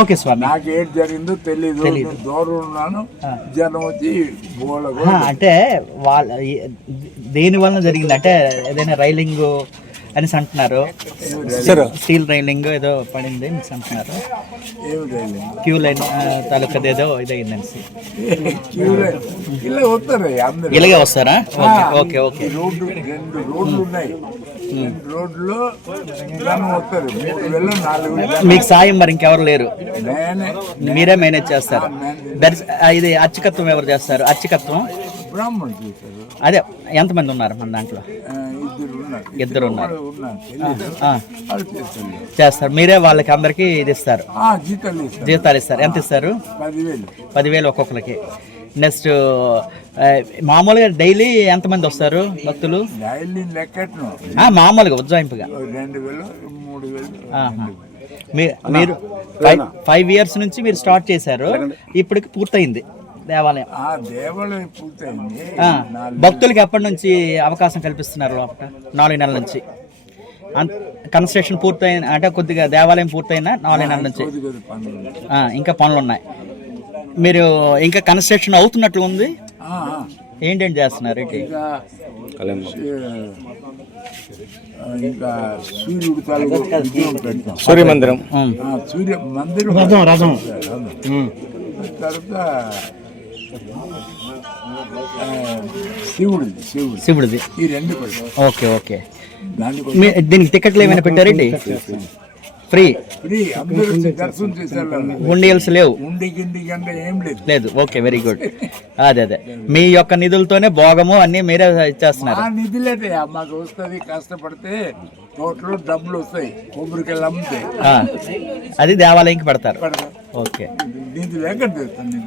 Okay స్వామి. నాకేం జరిగిందో తెలీదు. దూరం ఉన్నాను, జనం వచ్చి అంటే వాళ్ళ దేని వలన జరిగింది అంటే ఏదైనా రైలింగ్ అనేసి అంటున్నారు, స్టీల్ రైలింగ్ ఏదో పడింది అనేసి అంటున్నారు. క్యూ లైన్ తాలూకాది ఏదో ఇదైంది అనేసి. ఇలాగే వస్తారా? Okay okay. రోడ్డు 2 రోడ్లు ఉన్నాయి, 2 రోడ్లు వస్తారు. 3 వేలు 4 వేలు. మీకు సాయం మరి ఇంకెవరు లేరు, మీరే మేనేజ్ చేస్తారు. ఇది అర్చకత్వం ఎవరు చేస్తారు? అర్చకత్వం బ్రాహ్మణులు చేస్తారు. అదే ఎంతమంది ఉన్నారు మన దాంట్లో? 2 ఉన్నారు. చేస్తారు. మీరే వాళ్ళకి అందరికి ఇది ఇస్తారు, జీతాలు ఇస్తారు. ఎంత ఇస్తారు? 10,000 ఒక్కొక్కరికి. నెక్స్ట్ మామూలుగా డైలీ ఎంతమంది వస్తారు భక్తులు? మామూలుగా ఉజ్జాయింపుగా 2,000 3,000. మీరు 5 years నుంచి మీరు స్టార్ట్ చేశారు, ఇప్పటికి పూర్తయింది దేవాలయం. భక్తులకి ఎప్పటి నుంచి అవకాశం కల్పిస్తున్నారు? లోపల 4 నెలల నుంచి. కన్స్ట్రక్షన్ పూర్తయిన అంటే కొద్దిగా దేవాలయం పూర్తయిన 4 నెలల నుంచి ఇంకా పనులు ఉన్నాయి. మీరు ఇంకా కన్స్ట్రక్షన్ అవుతున్నట్లు ఉంది. ఏంటేంటి చేస్తున్నారు? సూర్య మందిరం, రథం, శివుడిది. ఈ 2 ఓకే ఓకే. దీనికి టికెట్లు ఏమైనా పెట్టారండి? ఫ్రీ. దర్శనం చేశారు. ఉండియల్స్ లేవు? ఏం లేదు. Okay, very good. అదే మీ యొక్క నిధులతోనే భోగము అన్ని మీరే ఇచ్చేస్తున్నారు. నిధులేదే మాకు వస్తుంది, కష్టపడితే తోటలో డబ్బులు వస్తాయి, కొబ్బరికాయలు అమ్ముతాయి, అది దేవాలయంకి పెడతారు. ఓకే. నిధులు ఎక్కడ తెస్తాను?